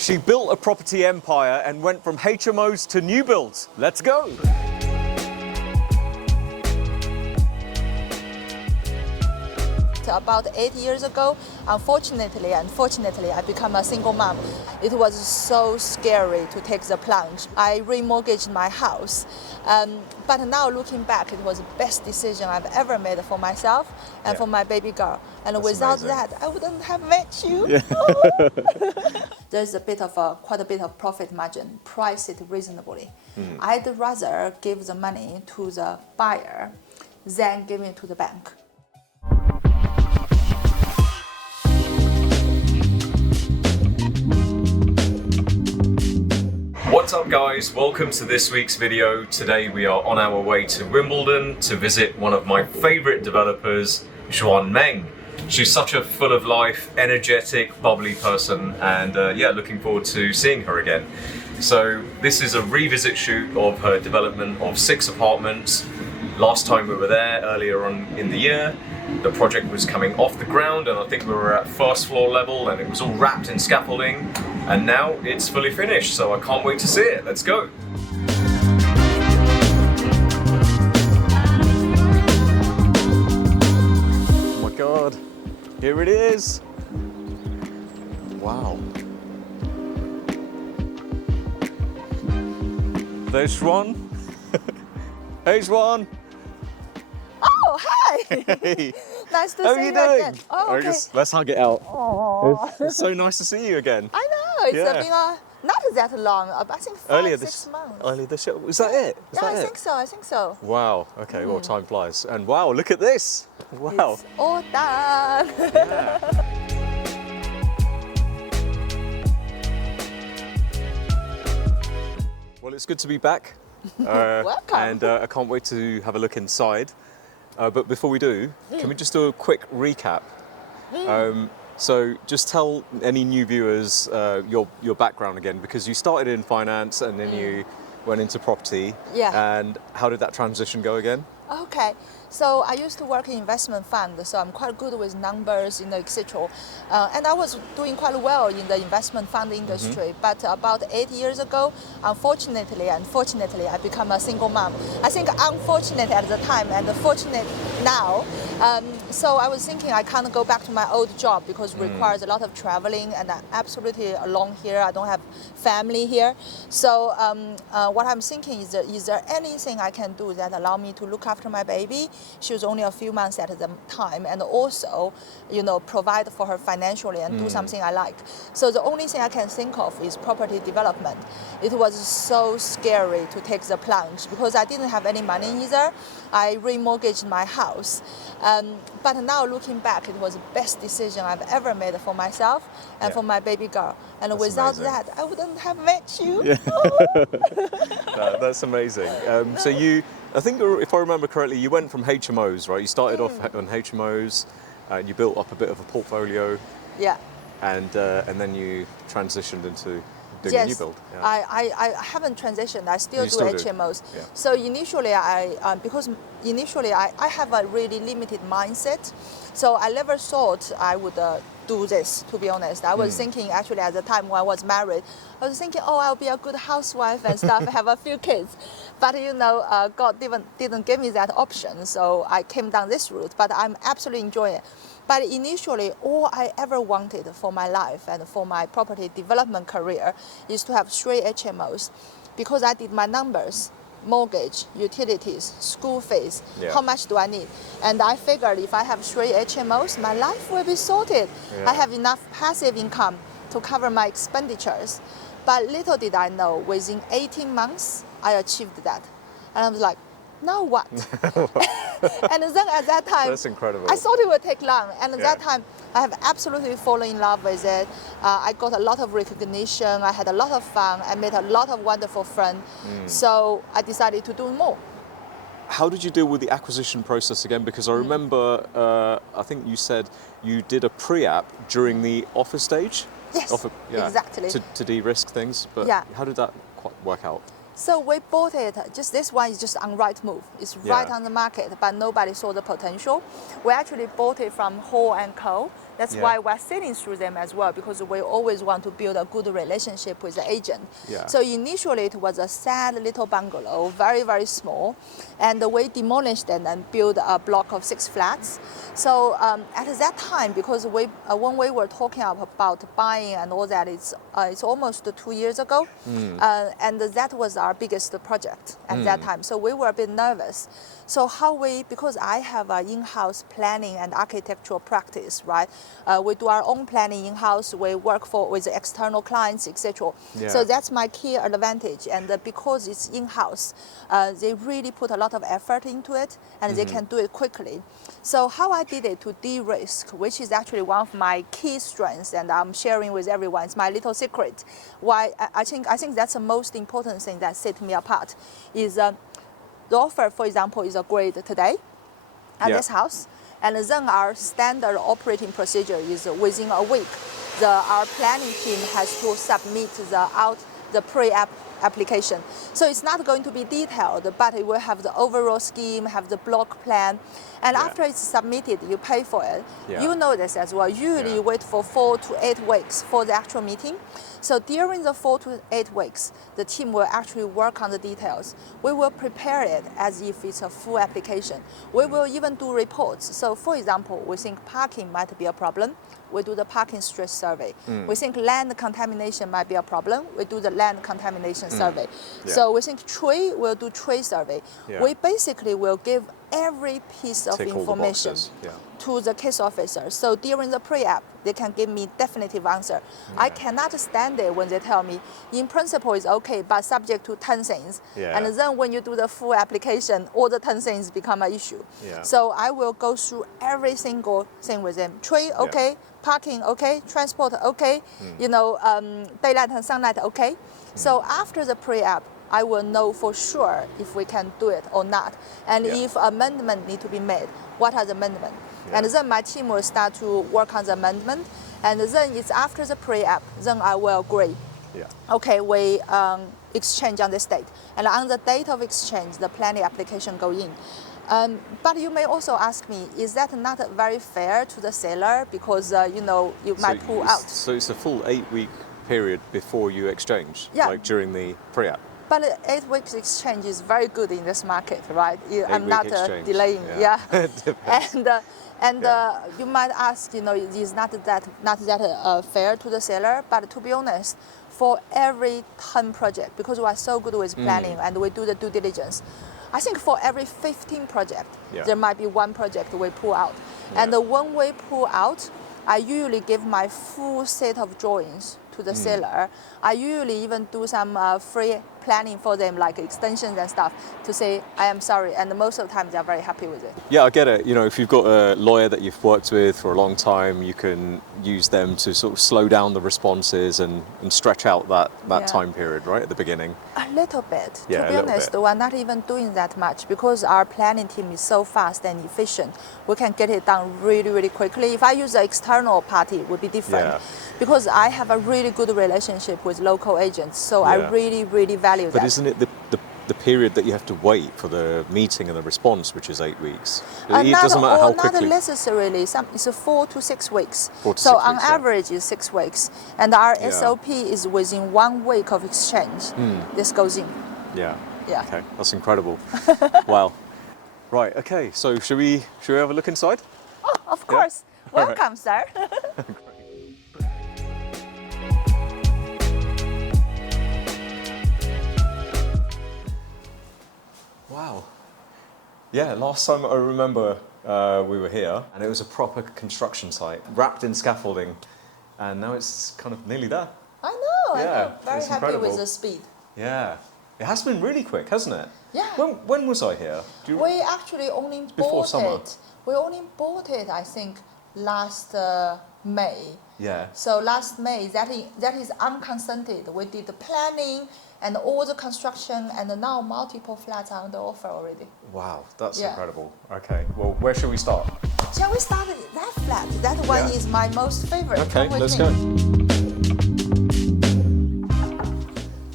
She built a property empire and went from HMOs to new builds. Let's go. About 8 years ago, unfortunately, I became a single mom. It was so scary to take the plunge. I remortgaged my house. But now looking back, it was the best decision I've ever made for myself and for my baby girl. And That's without amazing. that, I wouldn't have met you. Yeah. There's quite a bit of profit margin. Price it reasonably. I'd rather give the money to the buyer than give it to the bank. What's up guys, welcome to this week's video. Today we are on our way to Wimbledon to visit one of my favorite developers, Xuan Meng. She's such a full of life, energetic, bubbly person, and yeah, looking forward to seeing her again. So this is a revisit shoot of her development of 6 apartments. Last time we were there, earlier on in the year, the project was coming off the ground and I think we were at first floor level and it was all wrapped in scaffolding, and now it's fully finished, so I can't wait to see it. Let's go. Oh my god, here it is. Wow. There's Xuan. Hey Xuan. Oh, hi! Hey. Nice to How see are you you doing? again. Oh, okay. Let's hug it out. Aww. It's so nice to see you again. I know, it's Yeah. been not that long, I think Earlier 6 months. Earlier this year. Was that it? Was Yeah, that I think so. Wow. Okay. Well, time flies. And wow, look at this. Wow. It's all done. Yeah. Well, it's good to be back. Welcome. And I can't wait to have a look inside. But before we do, can we just do a quick recap? So just tell any new viewers your background again, because you started in finance and then you went into property. Yeah. And how did that transition go again? Okay, so I used to work in investment fund, so I'm quite good with numbers, etc. And I was doing quite well in the investment fund industry. But about 8 years ago, unfortunately, I became a single mom. I think unfortunate at the time and fortunate now. So I was thinking I can't go back to my old job because it requires a lot of traveling, and I'm absolutely alone here. I don't have family here. So what I'm thinking is there anything I can do that allow me to look after my baby? She was only a few months at the time, and also, provide for her financially and do something I like. So the only thing I can think of is property development. It was so scary to take the plunge because I didn't have any money either. I remortgaged my house. But now looking back, it was the best decision I've ever made for myself and for my baby girl. And That's without amazing. that, I wouldn't have met you. Yeah. That's amazing. So I think if I remember correctly, you went from HMOs, right? You started off on HMOs, and you built up a bit of a portfolio, Yeah. and then you transitioned into doing a new build. Yeah. I haven't transitioned. I still You do still do? HMOs. Yeah. So initially, I have a really limited mindset. So I never thought I would do this, to be honest. I was thinking, actually, at the time when I was married, I was thinking, oh, I'll be a good housewife and stuff, have a few kids. But, God didn't give me that option. So I came down this route, but I'm absolutely enjoying it. But initially, all I ever wanted for my life and for my property development career is to have 3 HMOs, because I did my numbers, mortgage, utilities, school fees, how much do I need? And I figured if I have 3 HMOs, my life will be sorted. Yeah. I have enough passive income to cover my expenditures. But little did I know, within 18 months, I achieved that. And I was like, now what? And then at that time, That's incredible. I thought it would take long. And at Yeah. that time, I have absolutely fallen in love with it. I got a lot of recognition. I had a lot of fun. I made a lot of wonderful friends. So I decided to do more. How did you deal with the acquisition process again? Because I remember, I think you said you did a pre-app during the offer stage. Yes, exactly. To de-risk things, but Yeah. how did that quite work out? So we bought it, this one is just on Rightmove. It's right Yeah. on the market, but nobody saw the potential. We actually bought it from Hall & Co. That's why we're sitting through them as well, because we always want to build a good relationship with the agent. Yeah. So initially it was a sad little bungalow, very, very small. And we demolished it and built a block of 6 flats. So at that time, because when we were talking about buying and all that, it's almost 2 years ago. And that was our biggest project at that time. So we were a bit nervous. So because I have an in-house planning and architectural practice, right? We do our own planning in-house. We work with external clients, etc. Yeah. So that's my key advantage. And because it's in-house, they really put a lot of effort into it, and they can do it quickly. So how I did it to de-risk, which is actually one of my key strengths, and I'm sharing with everyone. It's my little secret. Why I think that's the most important thing that set me apart is. The offer, for example, is agreed today at this house, and then our standard operating procedure is within a week. Our planning team has to submit the pre-app application. So it's not going to be detailed, but it will have the overall scheme, have the block plan. And after it's submitted, you pay for it. You know this as well. Usually you wait for 4 to 8 weeks for the actual meeting. So during the 4 to 8 weeks, the team will actually work on the details. We will prepare it as if it's a full application. We will even do reports. So for example, we think parking might be a problem. We do the parking stress survey. We think land contamination might be a problem. We do the land contamination survey. So we think tree, we'll do tree survey. We basically will give every piece of information to the case officer. So during the pre-app, they can give me definitive answer. I cannot stand there when they tell me, in principle it's okay, but subject to 10 things. And then when you do the full application, all the 10 things become an issue. So I will go through every single thing with them. Tree, okay. Parking, okay. Transport, okay. Daylight and sunlight, okay. So after the pre-app, I will know for sure if we can do it or not. And if amendment need to be made, what are the amendments? And then my team will start to work on the amendment. And then it's after the pre-app, then I will agree. Okay, we exchange on this date. And on the date of exchange, the planning application go in. But you may also ask me, is that not very fair to the seller? Because, you might pull out. So it's a full 8-week period before you exchange, like during the pre-app? But 8 weeks exchange is very good in this market, right? I'm not delaying. And you might ask, is not that fair to the seller? But to be honest, for every 10 project, because we are so good with planning and we do the due diligence, I think for every 15 project, there might be one project we pull out. And when we pull out, I usually give my full set of drawings to the seller. I usually even do some free planning for them, like extensions and stuff, to say, I am sorry. And most of the time, they're very happy with it. Yeah, I get it. If you've got a lawyer that you've worked with for a long time, you can use them to sort of slow down the responses and stretch out that time period, right, at the beginning. A little bit. To be honest, we're not even doing that much because our planning team is so fast and efficient. We can get it done really, really quickly. If I use an external party, it would be different. Because I have a really good relationship with local agents, so I really, really value that. But isn't it the period that you have to wait for the meeting and the response, which is 8 weeks? It doesn't matter how quickly. Not necessarily. It's 4 to 6 weeks. 4 to 6 so weeks, on average, it's 6 weeks, and our SOP is within 1 week of exchange. This goes in. Yeah. Okay, that's incredible. Wow. Right. Okay. So should we have a look inside? Oh, of course. Welcome, sir. Wow. Yeah, last time I remember we were here and it was a proper construction site, wrapped in scaffolding, and now it's kind of nearly there. I know. Very happy incredible. with the speed. Yeah. It has been really quick, hasn't it? Yeah. When was I here? We actually only bought it. We only bought it, I think, last May. Yeah. So last May, that is unconsented. We did the planning and all the construction, and now multiple flats are under offer already. Wow, that's incredible. Okay, well, where should we start? Shall we start at that flat? That one is my most favorite. Okay, let's go.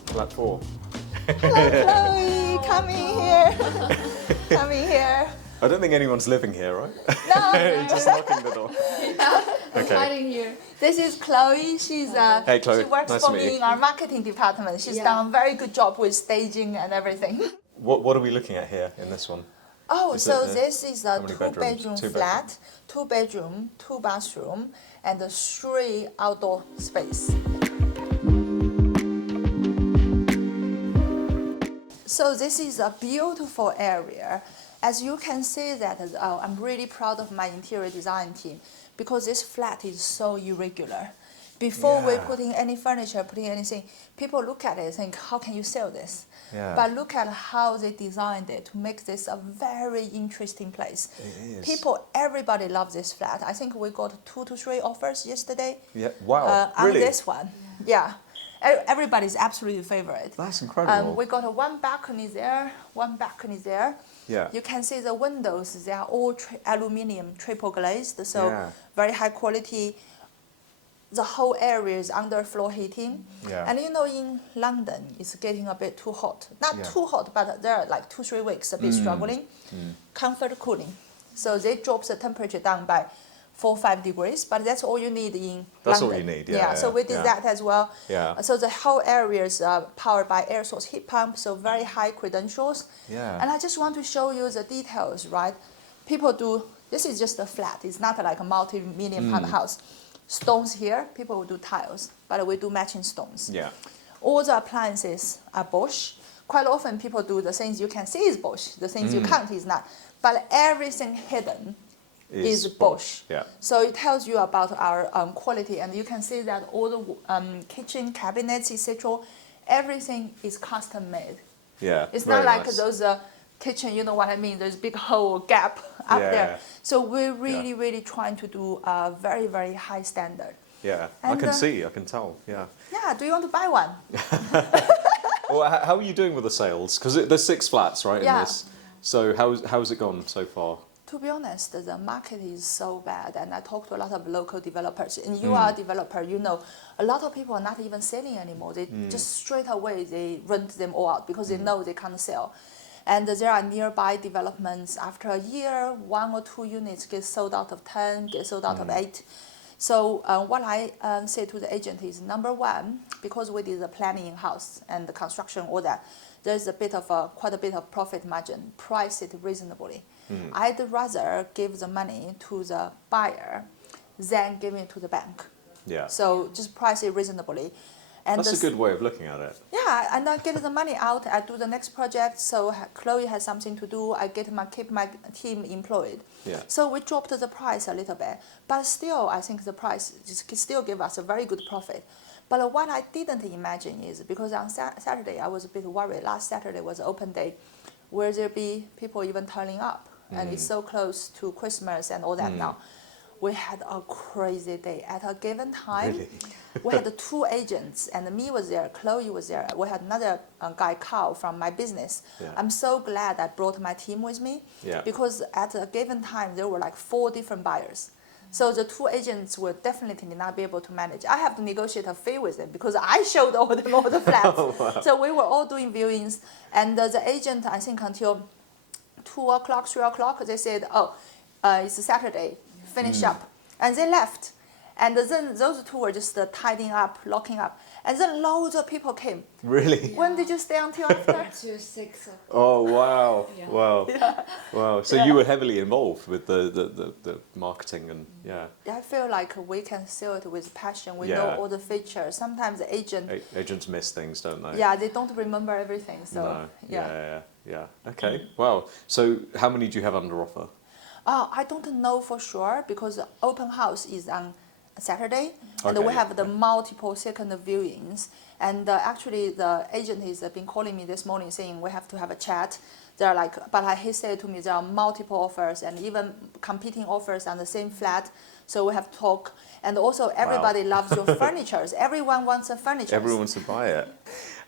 Flat 4. Hello, Chloe. Come in here. Come in here. I don't think anyone's living here, right? No. You're just knocking the door. Okay. Hiding here. This is Chloe. She's Hey, Chloe. She works Nice for to meet me you. in our marketing department. She's done a very good job with staging and everything. What are we looking at here in this one? Oh, Is so it, this is a many two-bedroom bedrooms? Two flat, 2 bedroom, 2 bathroom, and 3 outdoor space. So this is a beautiful area. As you can see that I'm really proud of my interior design team because this flat is so irregular. Before we Yeah. put in any furniture, putting anything, people look at it and think, how can you sell this? Yeah. But look at how they designed it to make this a very interesting place. It is. Everybody loves this flat. I think we got 2 to 3 offers yesterday. Yeah. Wow. On Really? this one. Yeah. Everybody's absolutely favorite. That's incredible. We got one balcony there, one balcony there. Yeah. You can see the windows, they are all aluminium, triple glazed, so Yeah. very high quality. The whole area is underfloor heating. Yeah. And you know, in London, it's getting a bit too hot. Not Yeah. too hot, but there are like 2-3 weeks a bit struggling. Comfort cooling. So they drop the temperature down by 4-5 degrees, but that's all you need in That's all London. you need, yeah, So we did yeah. that as well. Yeah. So the whole area is powered by air source heat pump, so very high credentials. Yeah. And I just want to show you the details, right? People do, this is just a flat. It's not like a multi-million pound house. Stones here, people will do tiles, but we do matching stones. Yeah. All the appliances are Bosch. Quite often people do the things you can see is Bosch, the things you can't is not. But everything hidden is Bosch. Yeah. So it tells you about our quality, and you can see that all the kitchen cabinets, etc., everything is custom made. Yeah. It's Very not like nice. those kitchen, you know what I mean? There's big hole gap up Yeah. there. So we're really trying to do a very, very high standard. Yeah. I And, can see. I can tell. Yeah. Yeah, do you want to buy one? Well, how are you doing with the sales? Because there's 6 flats, right? Yeah. In this. So how's it gone so far? To be honest, the market is so bad, and I talk to a lot of local developers. And you are a developer, you know, a lot of people are not even selling anymore. They just straight away they rent them all out because they know they can't sell. And there are nearby developments. After a year, 1 or 2 units get sold out of 10, get sold out of 8. So what I say to the agent is, number one, because we did the planning in-house and the construction, all that, there's quite a bit of profit margin. Price it reasonably. I'd rather give the money to the buyer than giving it to the bank. Yeah. So just price it reasonably. And That's a good way of looking at it. Yeah, and I get the money out. I do the next project. So Chloe has something to do. I keep my team employed. Yeah. So we dropped the price a little bit, but still, I think the price just still give us a very good profit. But what I didn't imagine is because on Saturday I was a bit worried. Last Saturday was open day. Will there be people even turning up? And it's so close to Christmas and all that now. We had a crazy day. At a given time, Really? we had 2 agents, and me was there, Chloe was there. We had another guy, Carl, from my business. Yeah. I'm so glad I brought my team with me Yeah. because at a given time, there were like 4 different buyers. So the 2 agents will definitely not be able to manage. I have to negotiate a fee with them because I showed all them all the flats. Wow. So we were all doing viewings, and the agent, I think until 2 o'clock, 3 o'clock, they said, it's a Saturday, finish up. And they left. And then those 2 were just tidying up, locking up. And then loads of people came. Really? When did you stay until after? To 6 o'clock. Oh wow! Yeah. Wow! Wow! So you were heavily involved with the marketing and yeah. I feel like we can sell it with passion. We Yeah. know all the features. Sometimes the agent, Agents miss things, don't they? yeah, they don't remember everything. So, No. yeah. Yeah. Okay. Wow. So how many do you have under offer? I don't know for sure because the open house is on Saturday, and Okay, we have yeah, the multiple second viewings. And actually, the agent has been calling me this morning saying we have to have a chat. There are but he said to me there are multiple offers and even competing offers on the same flat. So we have to talk. And also, everybody loves your furnitures. Everyone wants a furniture. Everyone wants to buy it.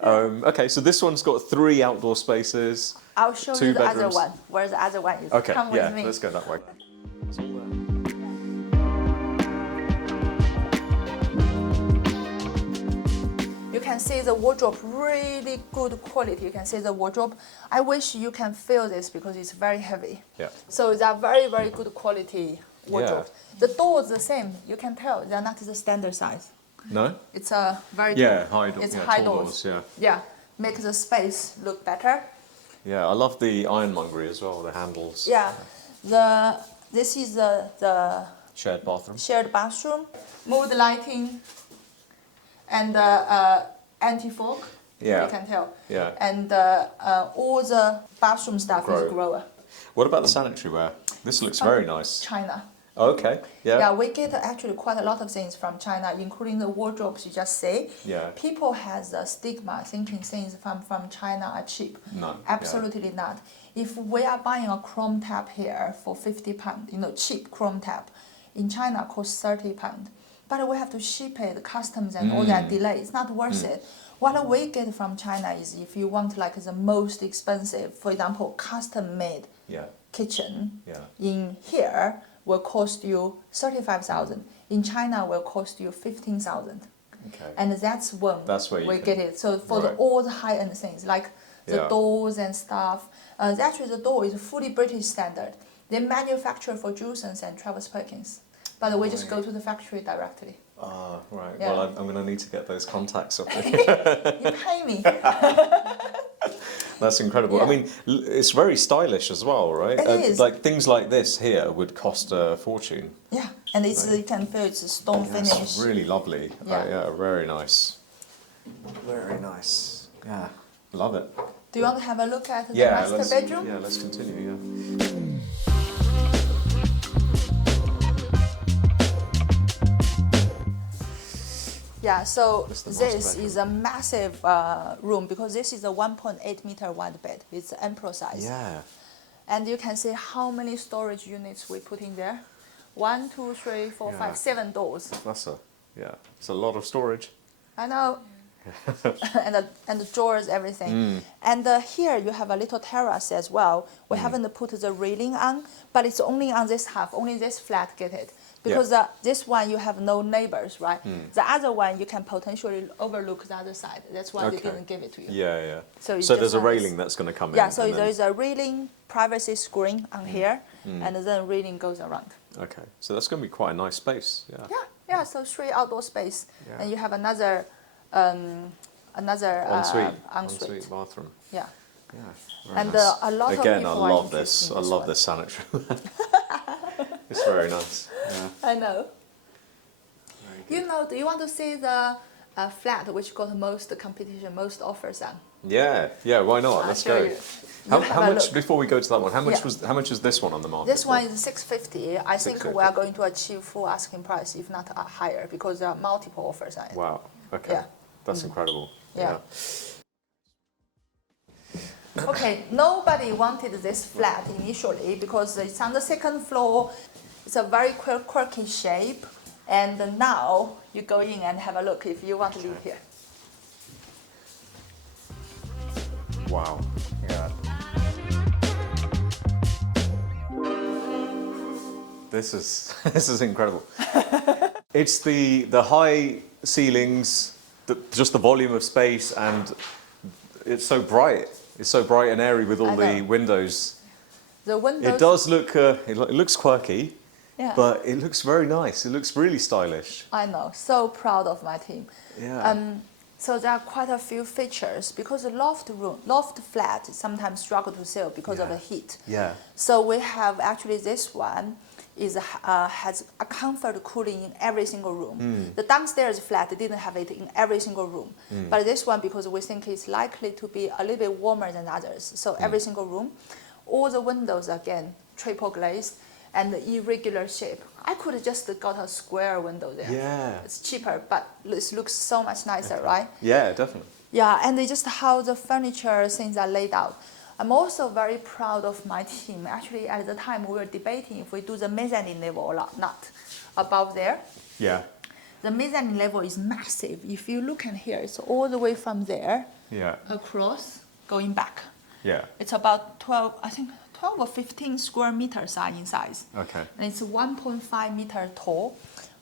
Okay. So this one's got 3 outdoor spaces. I'll show 2 you the bedrooms. other one. Where the other one is. Okay. Come Yeah. with me. Let's go that way. It's all there. You can can see the wardrobe, really good quality. You can see the wardrobe. I wish you can feel this because it's very heavy. Yeah. So they're very, very good quality wardrobe. The door is the same. You can tell they're not the standard size. No? It's a very high it's yeah, high tall doors. yeah. Yeah, make the space look better. Yeah, I love the ironmongery as well, the handles. Yeah, this is the Shared bathroom. shared bathroom, mood lighting, and anti-fog. Yeah. You can tell. Yeah. And all the bathroom stuff is grower. What about the sanitary ware? This looks very nice. China. Okay, yeah. Yeah, we get actually quite a lot of things from China, including the wardrobes you just say. Yeah. People has a stigma thinking things from China are cheap. No. Absolutely not. If we are buying a chrome tap here for £50, cheap chrome tap, in China costs £30. But we have to ship it, customs and all that delay. It's not worth it. What we get from China is if you want like the most expensive, for example, custom made kitchen in here will cost you 35,000. In China will cost you 15,000. Okay. And that's when we get it. So for all the high-end things like the doors and stuff, actually the door is fully British standard. They manufacture for Jewsons and Travis Perkins, but we just go to the factory directly. Ah, right. Yeah. Well, I'm going to need to get those contacts up there. You pay me. That's incredible. Yeah. I mean, it's very stylish as well, right? It is. Like things like this here would cost a fortune. Yeah, and you can feel it's a stone finish. It's really lovely. Yeah. Very nice. Very nice. Yeah, love it. Do you want to have a look at the master bedroom? Yeah, let's continue, yeah. Yeah, so That's the master this bedroom. is a massive room because this is a 1.8 meter wide bed. It's emperor size. Yeah. And you can see how many storage units we put in there. 1, 2, 3, 4, 5, 7 doors. It's a lot of storage. I know. and the drawers, everything. And here you have a little terrace as well. We haven't put the railing on, but it's only on this half. Only this flat get it. Because this one you have no neighbors, right? The other one you can potentially overlook the other side. That's why they didn't give it to you. Yeah. So there's a railing that's going to come in. Yeah, so there is a railing, privacy screen on here, and then railing goes around. Okay, so that's going to be quite a nice space. Yeah. So 3 outdoor space, and you have another ensuite bathroom. Yeah. Very And nice. a lot Again, of people I are love this. interested I in this love one. this sanitary. It's very nice. Yeah. I know. Do you want to see the flat which got most competition, most offers on? Yeah. Why not? I'll Let's show go. you. How have a much look. before we go to that one? How much Yeah. how much is this one on the market? This one is 650. I think 650. we are going to achieve full asking price, if not higher, because there are multiple offers on it. Wow. Okay. Yeah. That's incredible. Yeah. Okay, nobody wanted this flat initially because it's on the second floor. It's a very quirky shape, and now you go in and have a look if you want to live here. Wow. Yeah. This is incredible. It's the high ceilings, just the volume of space, and it's so bright. It's so bright and airy with all the windows. The windows. It does look. It looks quirky, Yeah. but it looks very nice. It looks really stylish. I know. So proud of my team. Yeah. So there are quite a few features because the loft flat sometimes struggle to sell because of the heat. Yeah. So we have actually this one has a comfort cooling in every single room. The downstairs flat didn't have it in every single room, but this one, because we think it's likely to be a little bit warmer than others, so every single room, all the windows again triple glazed and irregular shape. I could have just got a square window there. Yeah. It's cheaper, but it looks so much nicer, right? Yeah, definitely. Yeah, and it's just how the furniture things are laid out. I'm also very proud of my team. Actually, at the time, we were debating if we do the mezzanine level or not. Above there, Yeah. the mezzanine level is massive. If you look at here, it's all the way from there Yeah. across, going back. Yeah. It's about 12 or 15 square meters are in size. Okay. And it's 1.5 meter tall.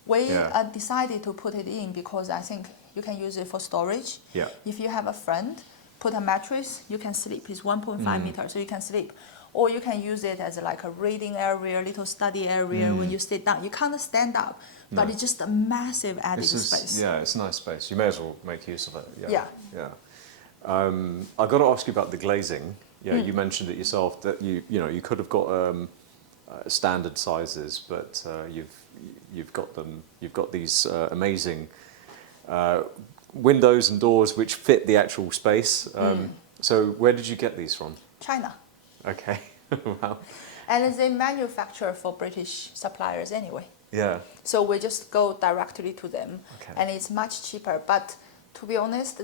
We Yeah. decided to put it in because I think you can use it for storage. Yeah. If you have a friend, put a mattress, you can sleep. It's 1.5 meters, so you can sleep. Or you can use it as like a reading area, little study area. When you sit down, you can't stand up, but it's just a massive added space. Yeah, it's a nice space. You may as well make use of it. Yeah. Yeah. I've got to ask you about the glazing. Yeah, you mentioned it yourself that you could have got standard sizes, but you've got them. You've got these amazing windows and doors which fit the actual space. So where did you get these from? China. Okay. Wow. And they manufacture for British suppliers anyway. Yeah. So we just go directly to them, Okay. and it's much cheaper. But to be honest,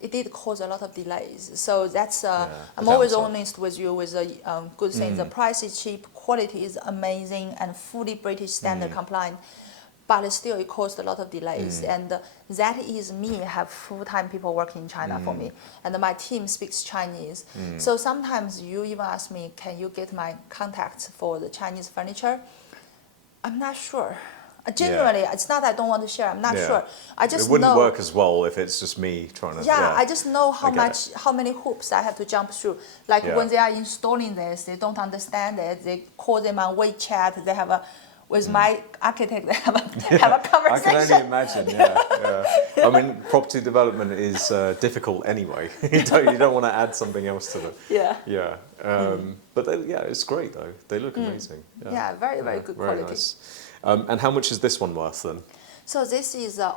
it did cause a lot of delays. So that's I'm always downside. honest with you with a good thing. The price is cheap, quality is amazing, and fully British standard compliant. But still, it caused a lot of delays, and that is me. Have full-time people working in China for me, and my team speaks Chinese. So sometimes you even ask me, "Can you get my contacts for the Chinese furniture?" I'm not sure. Genuinely, it's not that I don't want to share. I'm not sure. I just it wouldn't know. work as well if it's just me trying to. Yeah, I just know I get how many hoops I have to jump through. Like when they are installing this, they don't understand it. They call them on WeChat. They have with my architect, they have a conversation. I can only imagine. Yeah. I mean, property development is difficult anyway. you don't want to add something else to it. Yeah. Yeah. But it's great though. They look amazing. Yeah, very good very quality. Nice. And how much is this one worth then? So this is there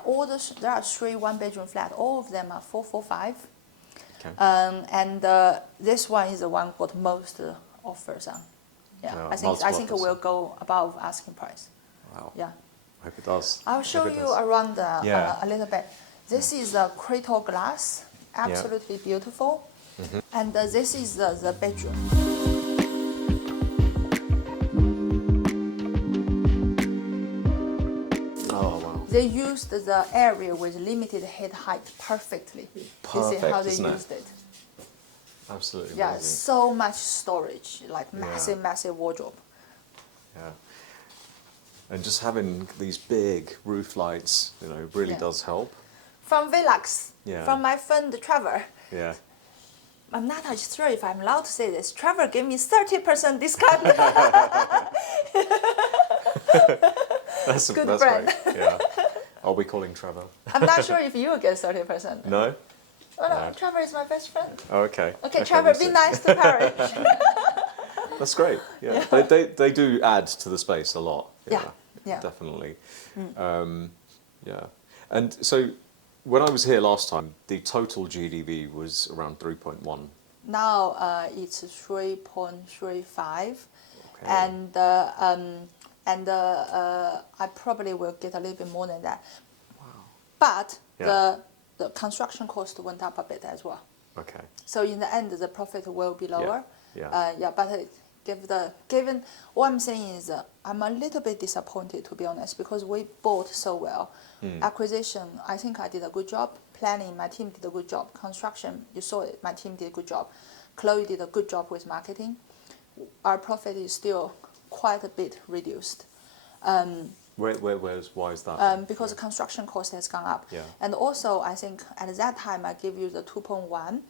are 3 one-bedroom flats. All of them are 445. Okay. And this one is the one got most offers on. Yeah, Yeah, I think multiple it will go above asking price. Wow. Yeah. I hope it does. I'll show Hope it you does. around Yeah. a little bit. This is a crystal glass, absolutely beautiful. And this is the bedroom. Oh wow. They used the area with limited head height perfectly. You see how they isn't it? used it. Absolutely Yeah, amazing. so much storage, like massive wardrobe. Yeah. And just having these big roof lights, really does help. From Velux, Yeah. from my friend Trevor. Yeah. I'm not sure if I'm allowed to say this. Trevor gave me 30% discount. That's Good that's brand. great. Yeah. I'll be calling Trevor. I'm not sure if you get 30%. No? Oh, no, Trevor is my best friend. Oh, okay. Okay, Trevor, we'll be see. nice to Paris. That's great. Yeah. They do add to the space a lot. Yeah. Definitely. Yeah. And so when I was here last time, the total GDV was around 3.1. Now it's 3.35, Okay. and I probably will get a little bit more than that. Wow. But Yeah. the construction cost went up a bit as well. Okay. So in the end, the profit will be lower. Yeah. But given what I'm saying is, I'm a little bit disappointed, to be honest, because we bought so well. Acquisition, I think I did a good job. Planning, my team did a good job. Construction, you saw it, my team did a good job. Chloe did a good job with marketing. Our profit is still quite a bit reduced. Why is that? Because the construction cost has gone up. Yeah. And also, I think at that time I gave you the 2.1,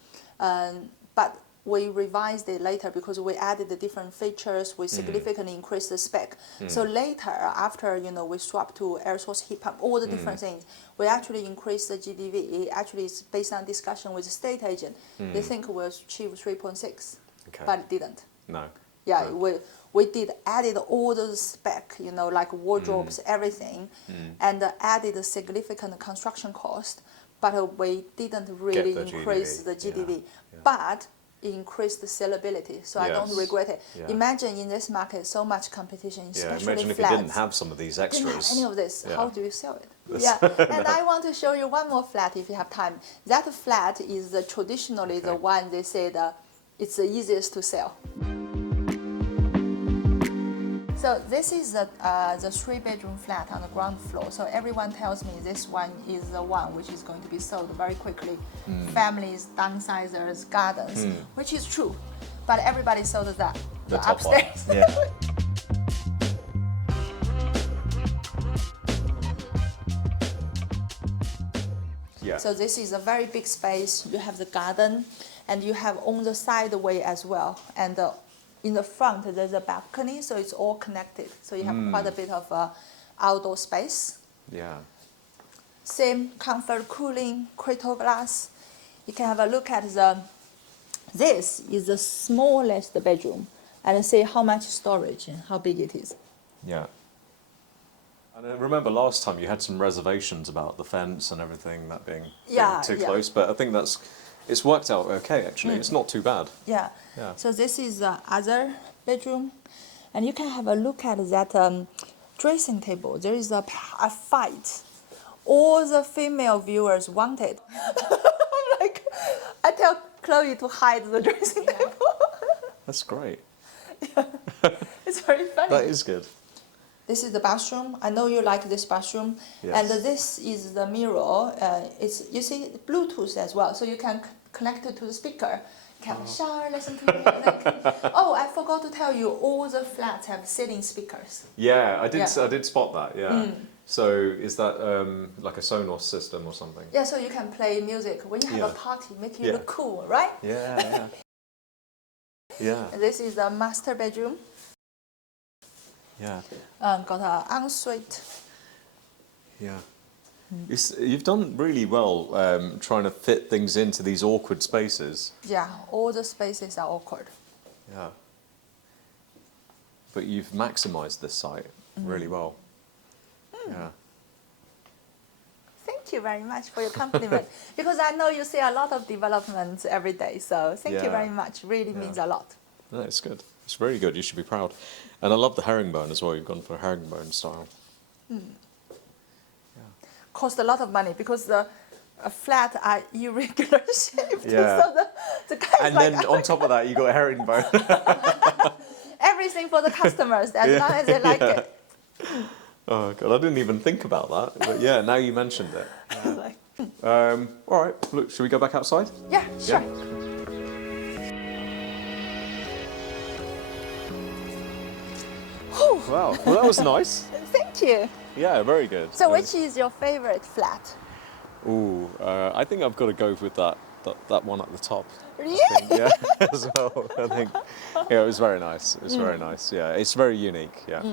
but we revised it later because we added the different features, we significantly increased the spec. So later, after we swapped to air source heat pump, all the different things, we actually increased the GDV. It actually is based on discussion with the state agent. They think we'll achieve 3.6, Okay. but it didn't. No. Yeah, No. we did added all those spec, like wardrobes, everything, and added a significant construction cost, but we didn't really the increase GDV. the GDV. Yeah. But it increased the sellability, so I don't Yes. regret it. Yeah. Imagine in this market so much competition, Yeah. especially Imagine if flats. you didn't have some of these extras. Didn't have any of this. Yeah. How do you sell it? Yeah, and I want to show you one more flat if you have time. That flat is traditionally the one they said it's the easiest to sell. So this is the 3-bedroom flat on the ground floor. So everyone tells me this one is the one which is going to be sold very quickly. Families, downsizers, gardens, which is true. But everybody sold that, the top one. upstairs. Yeah. So this is a very big space. You have the garden, and you have on the sideway as well. And in the front, there's a balcony, so it's all connected. So you have quite a bit of outdoor space. Yeah. Same comfort, cooling, crystal glass. You can have a look at this is the smallest bedroom, and see how much storage and how big it is. Yeah. And I remember last time you had some reservations about the fence and everything, that being too close, but I think it's worked out okay actually. It's not too bad. Yeah. Yeah. So this is the other bedroom, and you can have a look at that dressing table. There is a fight. All the female viewers wanted. Like, I tell Chloe to hide the dressing table. That's great. Yeah. It's very funny. That is good. This is the bathroom. I know you like this bathroom. Yes. And this is the mirror. It's, you see, Bluetooth as well, so you can connect it to the speaker. You can have a shower, listen to music. Oh, I forgot to tell you, all the flats have ceiling speakers. Yeah, I did spot that. Yeah. So is that like a Sonos system or something? Yeah, so you can play music when you have a party, make you look cool, right? Yeah. Yeah. This is the master bedroom. Yeah. Got an ensuite. Yeah. You've done really well trying to fit things into these awkward spaces. Yeah, all the spaces are awkward. Yeah. But you've maximised this site really well. Yeah. Thank you very much for your compliment. Because I know you see a lot of developments every day, so thank you very much. Really means a lot. No, it's good. It's very good. You should be proud. And I love the herringbone as well. You've gone for a herringbone style. Cost a lot of money because the flat are irregular shaped. Yeah. So the guys And like, then on top of that, you got a herringbone. everything for the customers as long as they like it. Oh God, I didn't even think about that. But yeah, now you mentioned it. Like, All right, look, should we go back outside? yeah, sure. Whew. Wow, well that was nice. Thank you. Yeah, very good. So which is your favorite flat? Ooh, I think I've got to go with that one at the top. Really? Yeah, as well. I think. Yeah, it was very nice. It was very nice. Yeah, it's very unique. Yeah.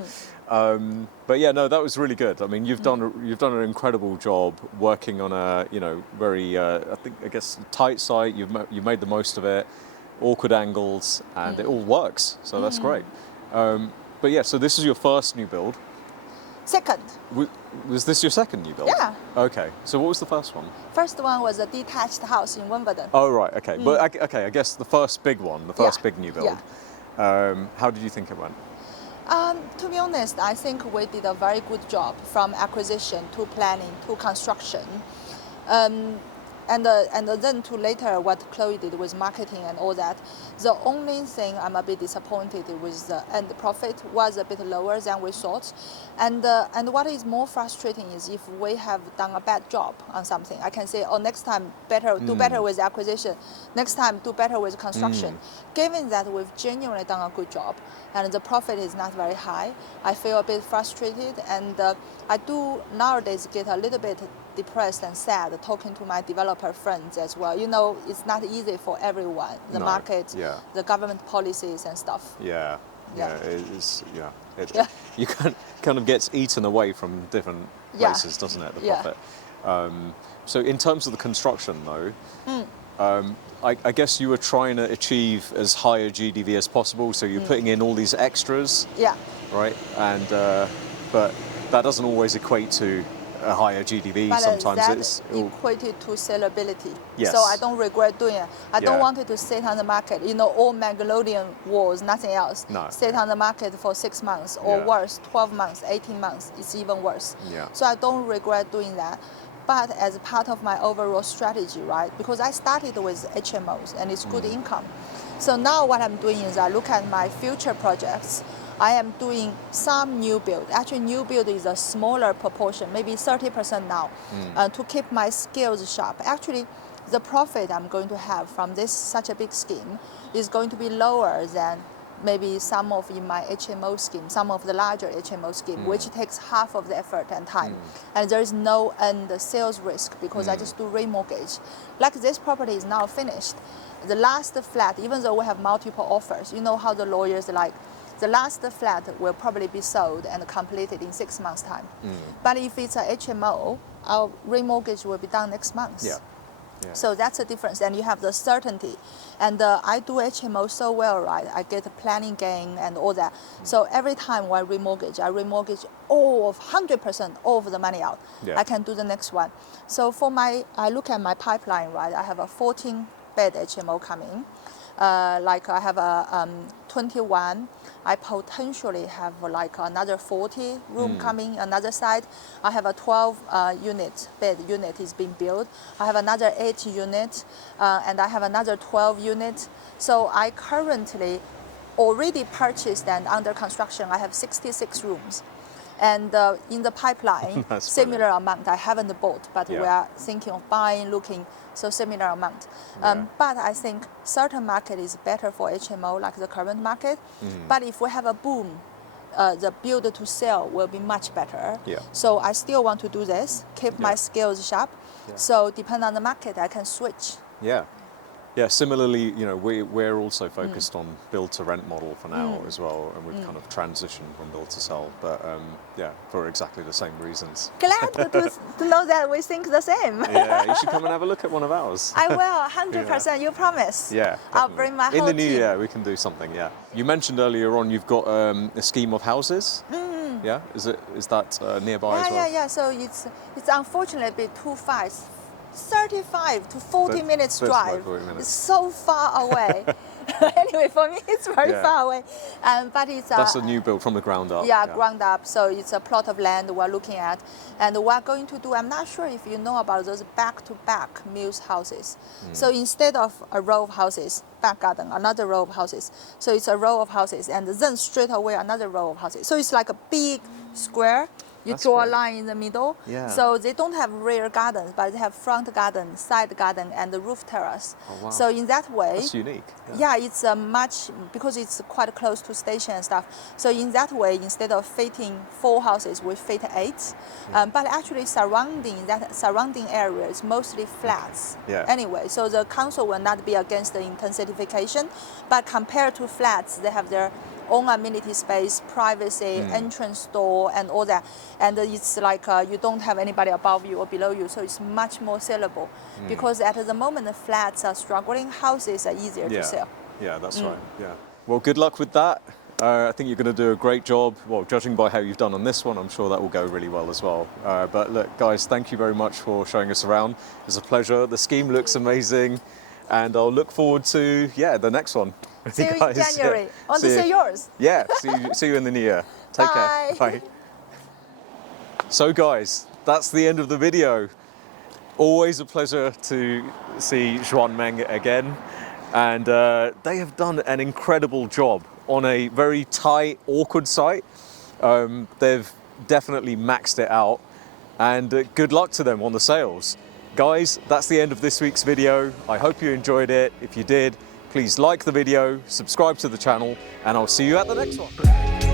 But yeah, no, that was really good. I mean, you've done an incredible job working on a very I guess tight site. You've made the most of it, awkward angles, and it all works. So that's great. But yeah, so this is your first new build. Second. Was this your second new build? Yeah. Okay. So what was the first one? First one was a detached house in Wimbledon. Oh right. Okay. But I guess the first big one, the first big new build. Yeah. How did you think it went? To be honest, I think we did a very good job from acquisition to planning to construction. And then to later what Chloe did with marketing and all that. The only thing I'm a bit disappointed with the end profit was a bit lower than we thought. And what is more frustrating is if we have done a bad job on something, I can say, oh, next time do better with acquisition, next time do better with construction. Given that we've genuinely done a good job and the profit is not very high, I feel a bit frustrated, and I do nowadays get a little bit depressed and sad talking to my developer friends as well. It's not easy for everyone, the market, the government policies and stuff. Yeah, it is. Yeah, you kind of gets eaten away from different places, doesn't it? The profit. So in terms of the construction, though, I guess you were trying to achieve as high a GDV as possible. So you're putting in all these extras. Yeah. Right, and but that doesn't always equate to a higher GDV. But sometimes it's equated to sellability. Yes. So I don't regret doing it. I don't want it to sit on the market, all Magnolia walls, nothing else. No. Sit on the market for 6 months or worse, 12 months, 18 months. It's even worse. Yeah. So I don't regret doing that. But as part of my overall strategy, right? Because I started with HMOs and it's good income. So now what I'm doing is I look at my future projects. I am doing some new build. Actually, new build is a smaller proportion, maybe 30% now, to keep my skills sharp. Actually, the profit I'm going to have from such a big scheme is going to be lower than maybe some of in my HMO scheme, some of the larger HMO scheme, which takes half of the effort and time. And there is no end sales risk because I just do remortgage. Like this property is now finished. The last flat, even though we have multiple offers, you know how the lawyers like, the last flat will probably be sold and completed in 6 months' time. But if it's a HMO, our remortgage will be done next month. Yeah. Yeah. So that's the difference, and you have the certainty. And I do HMO so well, right? I get a planning gain and all that. So every time I remortgage all of 100% all of the money out. Yeah. I can do the next one. So for I look at my pipeline, right? I have a 14-bed HMO coming. Like I have a 21. I potentially have like another 40 room coming another side. I have a 12 bed unit is being built. I have another 8 unit, and I have another 12 unit. So I currently already purchased and under construction. I have 66 rooms. And in the pipeline, similar amount. I haven't bought, but we are thinking of buying, looking, so similar amount. But I think certain market is better for HMO, like the current market. But if we have a boom, the build to sell will be much better. Yeah. So I still want to do this, keep my skills sharp. Yeah. So depending on the market, I can switch. Yeah. Yeah, similarly, you know, we're also focused on build to rent model for now as well, and we've kind of transitioned from build to sell, but yeah, for exactly the same reasons. Glad to know that we think the same. Yeah, you should come and have a look at one of ours. I will, 100%, you promise. Yeah, I'll definitely. bring my In whole the new team. year, we can do something, yeah. You mentioned earlier on you've got a scheme of houses. Yeah, is that nearby as well? Yeah. So it's unfortunately a bit too fast. 35 to 40 minutes 35, drive. 40 minutes. It's so far away. Anyway, for me, it's very far away. But it's That's a new build from the ground up. Yeah, ground up. So it's a plot of land we're looking at. And we're going to do, I'm not sure if you know about those back-to-back Muse houses. So instead of a row of houses, back garden, another row of houses. So it's a row of houses, and then straight away another row of houses. So it's like a big square. You That's draw great. a line in the middle. Yeah. So they don't have rear gardens, but they have front garden, side garden, and the roof terrace. Oh, wow. So in that way, That's unique. yeah, it's because it's quite close to station and stuff. So in that way, instead of fitting 4 houses, we fit 8. But actually, surrounding area is mostly flats. Yeah. Anyway, so the council will not be against the intensification, but compared to flats, they have their own amenity space, privacy, entrance door, and all that. And it's like you don't have anybody above you or below you, so it's much more sellable. Because at the moment, the flats are struggling, houses are easier to sell. Yeah, that's right. Yeah. Well, good luck with that. I think you're going to do a great job. Well, judging by how you've done on this one, I'm sure that will go really well as well. But look, guys, thank you very much for showing us around. It was a pleasure. The scheme looks amazing. And I'll look forward to, the next one. See you in January. Want to see yours? Yeah, see you in the new year. Take care. Bye. So guys, that's the end of the video. Always a pleasure to see Xuan Meng again. And they have done an incredible job on a very tight, awkward site. They've definitely maxed it out. And good luck to them on the sales. Guys, that's the end of this week's video. I hope you enjoyed it. If you did, please like the video, subscribe to the channel, and I'll see you at the next one.